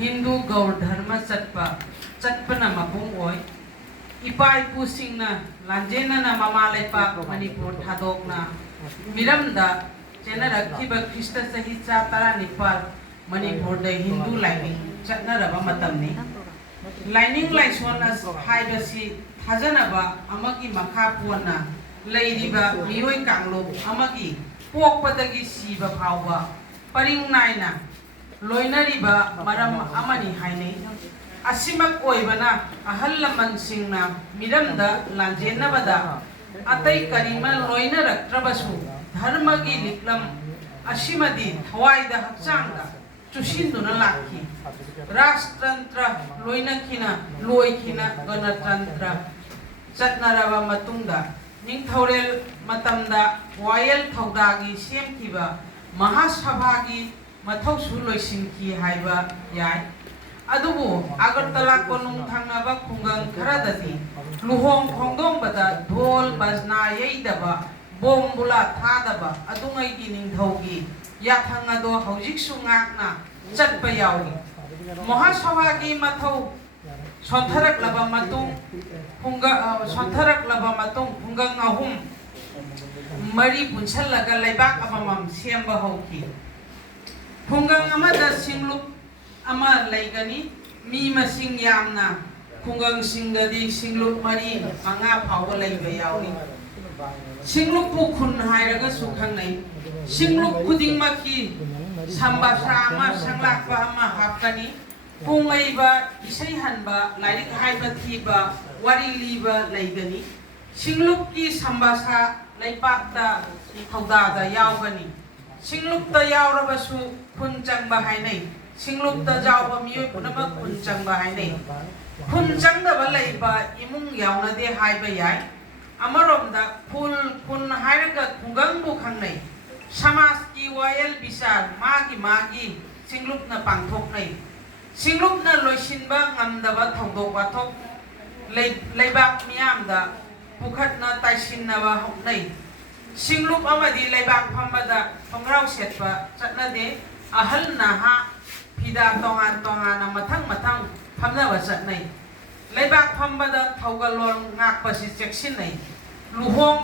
हिंदू गौर धर्म चटपना मपुंग ओय इपा इपू सिंगना लांजेना mama लेपाक Manipur थादोकना मिरमदा चेनरखिब Christ सही चातरा निपाल मणिपुर दे हिंदू लाइनिंग चटनरबा मतमनी लाइनिंग लाइसोन हाइबसी थाजनबा अमगी मखा पोना लेरिबा मियोय कांगलो अमगी पोकपदगी सीबा फावबा परिंग नायना लोइनरिबा मरम अमनी हाइनै असिमक ओइबना अहल लमन सिंगना मिरमदा लांजेनबदा अतै करिमा लोइनरक्त्रबसु धर्मगी लिक्लम असिमदी थवाइदा हक्चांगदा चुसिन्दुना लाखी राष्ट्रतंत्र लोइनखिना लोइखिना गणतंत्र चटनरबा मतुंगदा निंगथौरेल मतमदा वायल थौदागी सेमखिबा महासभागी मथौसु लोइसिनखी हाइबा याय अदुबु अगरतला कोनुंग थांनाबा खुंगंग खरादति लुहोंग खोंगदोंबदा ढोल बजना यैदबा बोम्बुला थादबा अदुंगैगी निंगथौगी याथांगदो हौजिकसु ngakना चटपा यावि महासभागी मथौ सोंथरकलबा मतुंग खुंगंग अहुम मरी पुनसलगा लैबाक अममम सेमबा हौखि खुंगंग अमदा सिंगलुक अमा लैगनी मी मसिंग यामना खुंगंग सिंगदी सिंगलुक मरी मंगा फाव लैबा यावि सिंगलुक पु खुन हायरगा सुखंगनै सिंगलुक खुदिंगमकी संबासा अमा संलाकबा अमा हापकनी पुंगैबा इसै हनबा लाइरिक हाइबा थीबा वारी लीबा लैगनी सिंगलुक की संबासा लैपाकता थौदादा यावगनी सिंगलुकता यावरबसु खुन चंगबा हाइनै सिंगलुकता जावबा मियोय पुनम खुन चंगबा हाइनै खुन चंगदबा लैबा इमुंग यावनदे हाइबा याय अमरोमदा फुल खुन हाइरगा खुंगंबु खंगनै समाज की वायल बिचार मागी सिंगलुकना पांथोकनै सिंगलुकना लोइसिनबा ngamdaba थौदोक वाथोक लैबाक मियामदा पुखटना ताइसिनबा हौनै सिंगलुक अमदि लैबाक फमबदा फंग्राव सेटबा चटनदे अहल नाहा फिदा तोंगान मथंग फमनबा चटनै लैबाक फमबदा थौगलोल ngakpasi चेक्सिनै लुहोंग